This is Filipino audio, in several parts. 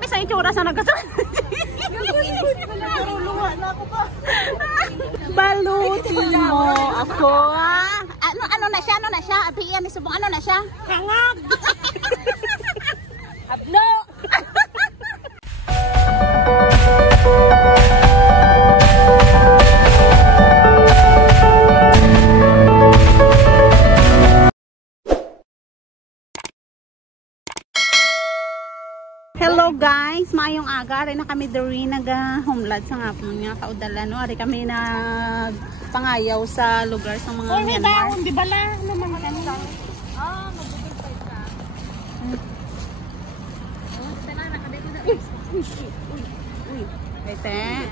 May sa itsura sa nagkasunod. Luha na ako pa. Balutin mo ako. Ano na siya? Ano na siya? Abiyan ni subong. Ano na siya? Hangag! Abno! Hello guys, maayong aga. Ari na kami diri nag-homelad sa ngapon nga kaudalan. No? Ari kami nagpangayaw sa lugar sa mga Myanmar. Di ba lang naman kami? Magbubig pa isa. Uy. Ete.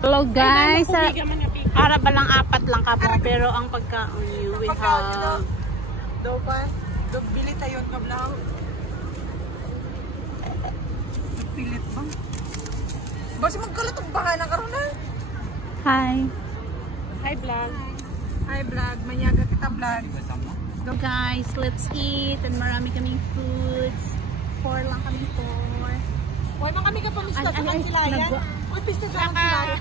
Hello guys. Para ba lang 4 lang ka po, pero ang pagkaon nyo, we have... Daw pa? Daw bili tayo ang kablaw. Pilit ba? Basi magkalatong baha na karoon na. Hi. Hi vlog. Hi vlog. Manyaga kita vlog. So guys, let's eat. And marami kaming foods. 4 lang kaming 4. Huwag man kami ka pamista sa Kansilayan. Huwag pista sa Kansilayan.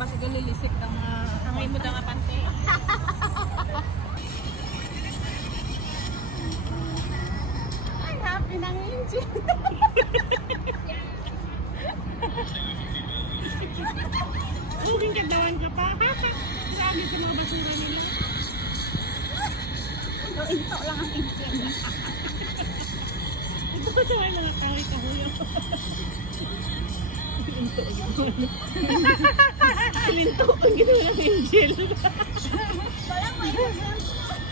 Basta galilisik na mga hangay mo na nga pante. Ay, happy ng engine. Uging kadawan ka pa. Grabe sa mga basura nila. Ito lang ang engine. Ito ko sa wala na kaway kahuyo. Kilinto ang ginawa ng Angel.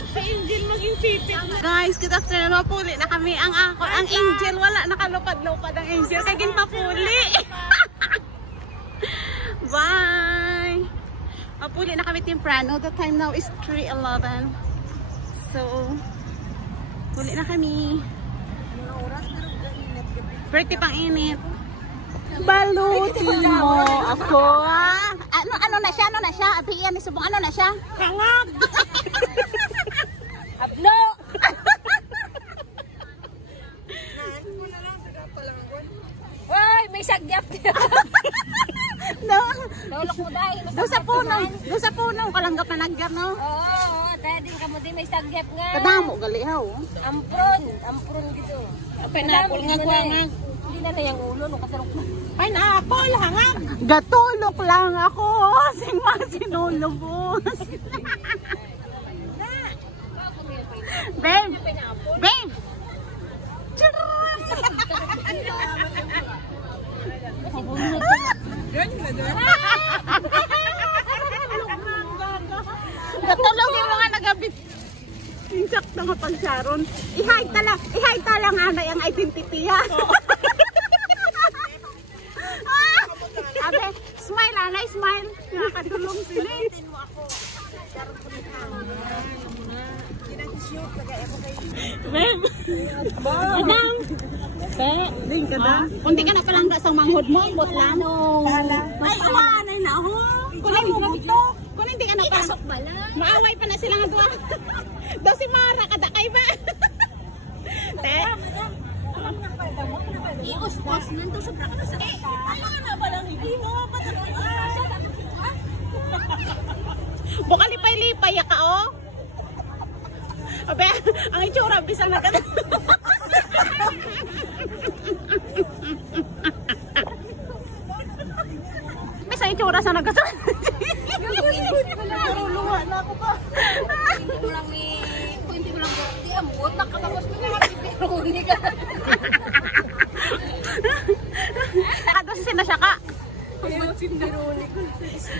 Si Angel maging pipit na. Guys, good afternoon. Mapuli na kami. Ang Angel, wala nakalupad-lupad ang Angel. Kaya ginpapuli. Bye! Mapuli na kami temprano. The time now is 3:11. So, puli na kami. Pretty pang init. Balutin mo ako. Ano na siya? Ano na siya? Abiyan ni subong. Ano na siya? Hangag! Abno! Uy! May sagyap niya! No. Lolok mo dahil. Doon sa puno. Kalanggap na nagyar, no? Oo, dahil din ka mo din may sagyap nga. Kadamo, gali haw. Ampron gitu. Pineapple nga kuwangag. Hindi na yung ulo, no kasarok mo. Pineapple, hangag. Gatulok lang ako. Sing masinulubos. Babe! Babe! Gatulogin mo nga nagabit. Insakto nga pag Sharon. I-hide talang anay ang identity ha. Abe, smile anay, smile. Nakakadulong sila. Babe! Adang! Din ka ba? Kunti ka na palang sa manghod mo, bot lang. Ay, uwanay na ako. Kung hindi ka na palang. Maaway pa na sila nga doon. Daw si Mara, kadakay ba? Te? Ius-us nanto sobra ka na sa kita. Ayaw na ba lang hindi mo? Bukalipay-lipay ka, oh. Abe, ang itsura, bisang na ganun. Bisang itsura sa nagkasunod. Luha na ako pa. Hindi ko lang di ambot. Nakatapos mo na hindi ka. Nakadose si Nasya ka.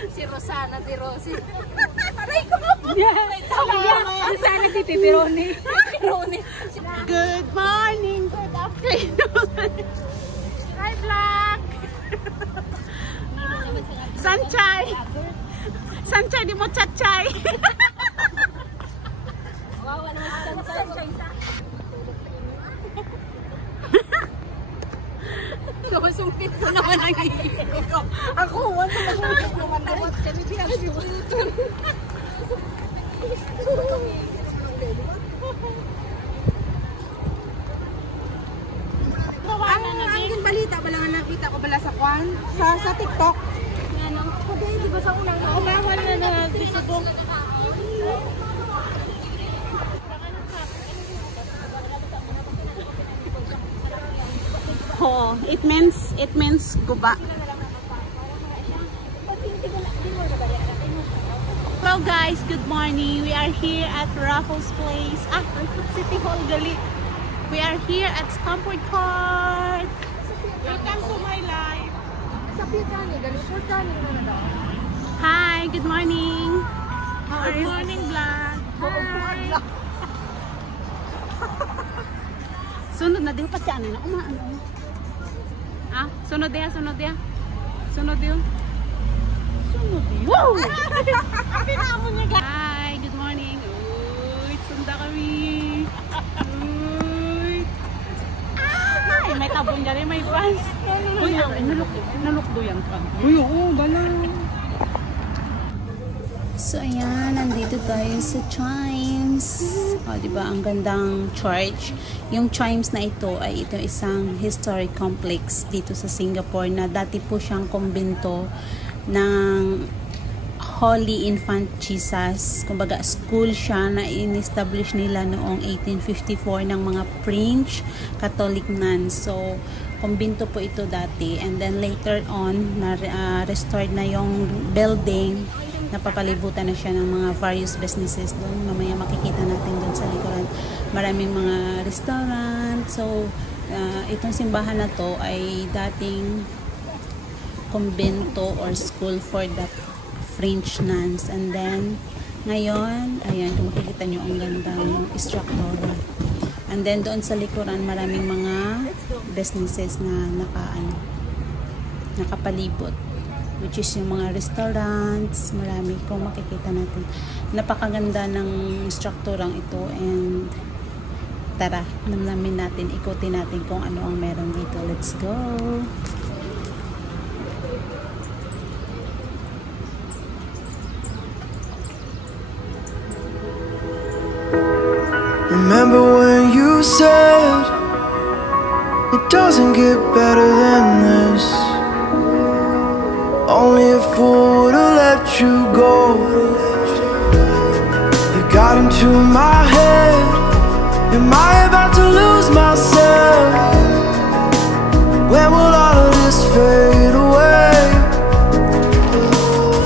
Si Rosana, si Rosie. Aray ko! Rosana, si Pepperoni. Good morning, good afternoon. Hi, vlog! Sanchay! Sanchay, di mo chatchay! Wawa naman si Sanchay. Kapit ko naman ang ko. Ako, wala naman dapat kami pinag-iwan. Ang balita ba lang nakita ko bala sa kwan? Sa TikTok? Ano? Pwede, di ba sa unang na? Bawal na dito doon. Oh, it means guba. Hello guys, good morning. We are here at Raffles Place. City Hall gali. We are here at Stamford Court. Welcome to my life. Hi, good morning. How are you? Good morning, vlog. Hi. Sunod na din pa siya na umaano. Ah, sunod dia. Wow! Hi, good morning. Uy, sunda kami. Uy. Ay, may tabon dyan, may bus. Uy, nalukdo yan ka. Uy, oo, dala. So, ayan, nandito tayo sa Chimes. O, diba, ang gandang church. Yung Chimes na ito ay isang historic complex dito sa Singapore na dati po siyang kumbento ng Holy Infant Jesus. Kumbaga, school siya na in-establish nila noong 1854 ng mga French Catholic nuns. So, kumbento po ito dati. And then later on, restored na yung building. Napapalibutan na siya ng mga various businesses doon. Mamaya makikita natin doon sa likuran. Maraming mga restaurant. So, itong simbahan na to ay dating kumbento or school for the French nuns. And then, ngayon, ayan, kung makikita nyo ang gandang structure. And then, doon sa likuran, maraming mga businesses na nakapalibot. Which is yung mga restaurants, marami kung makikita natin. Napakaganda ng strukturang ito and tara, namnamin natin, ikutin natin kung ano ang meron dito. Let's go! Remember when you said it doesn't get better than this? Only a fool would've let you go. You got into my head. Am I about to lose myself? When will all of this fade away?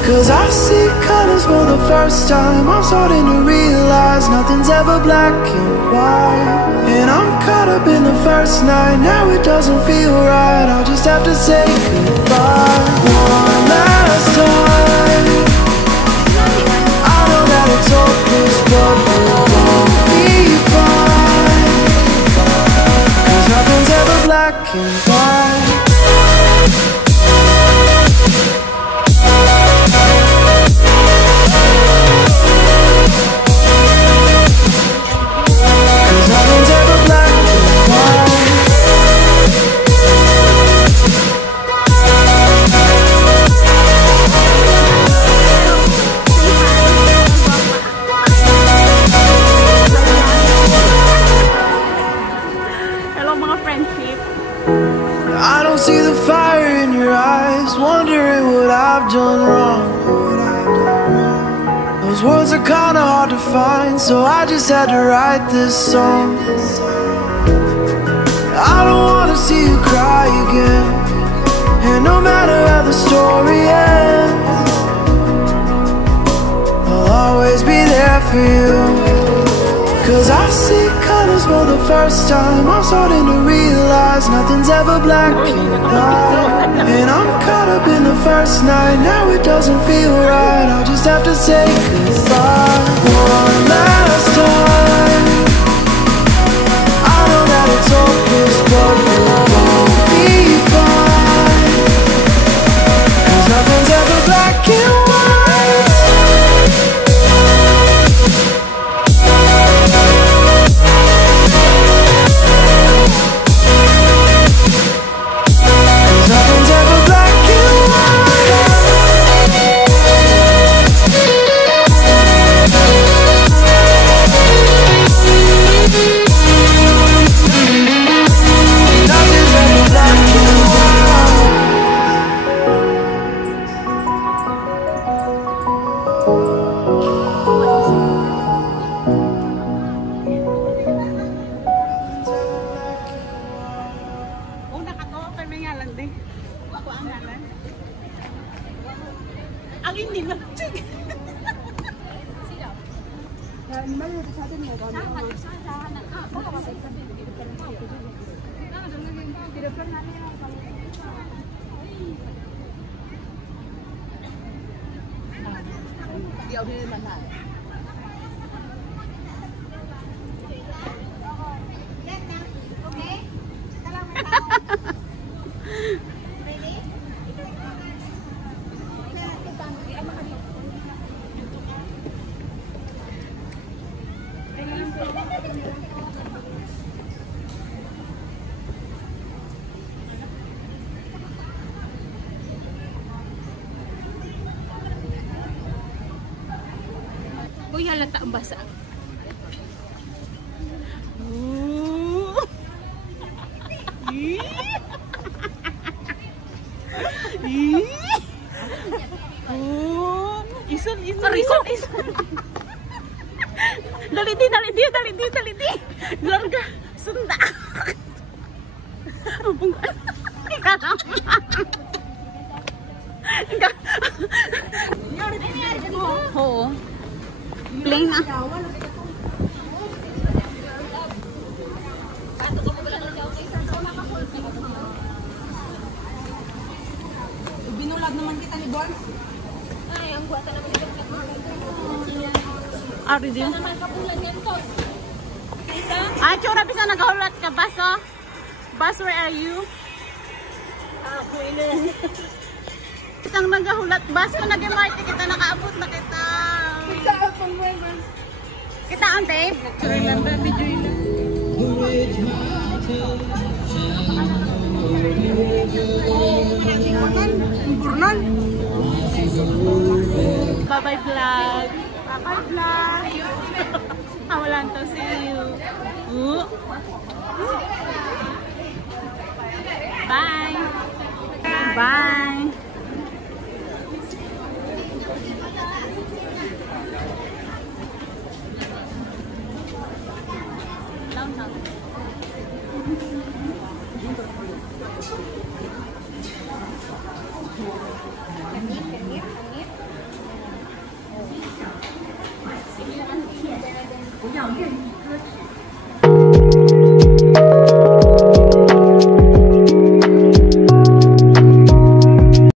Cause I see colors for the first time. I'm starting to realize nothing's ever black and white. And I'm caught up in the first night. Now it doesn't feel right. I'll just have to say goodbye one last time. I know that it's hopeless, but we'll both be fine. Cause nothing's ever black and white. I don't see the fire in your eyes, wondering what I've done wrong. Those words are kinda hard to find, so I just had to write this song. I don't wanna see you cry again, and no matter how the story ends, I'll always be there for you. Cause I see colors for the first time. I'm starting to realize nothing's ever black and white. And I'm caught up in the first night. Now it doesn't feel right. I'll just have to say goodbye one last time. I know that it's hopeless, but we'll both be fine. Cause nothing's ever black and white. Cause Điều đi lần này. Uy, halata ang basa. Isan. Daliti. Larga. Sunda. Oo. Bling na. Binulad naman kita ni Bon. Ay, ang buwata naman ito. Ari din. Naman kapulan yan to. Ay, chura bisa nagahulat ka, Baso. Bas, where are you? Ako ina. Isang nagahulat, Bas. Kung nag-marty kita, nakaabot na kita. Kita ang tape. Remember, video yun. Burnan. Bye-bye vlog. Bye-bye vlog. Kawalan to, see you. Bye. Bye. Downtown.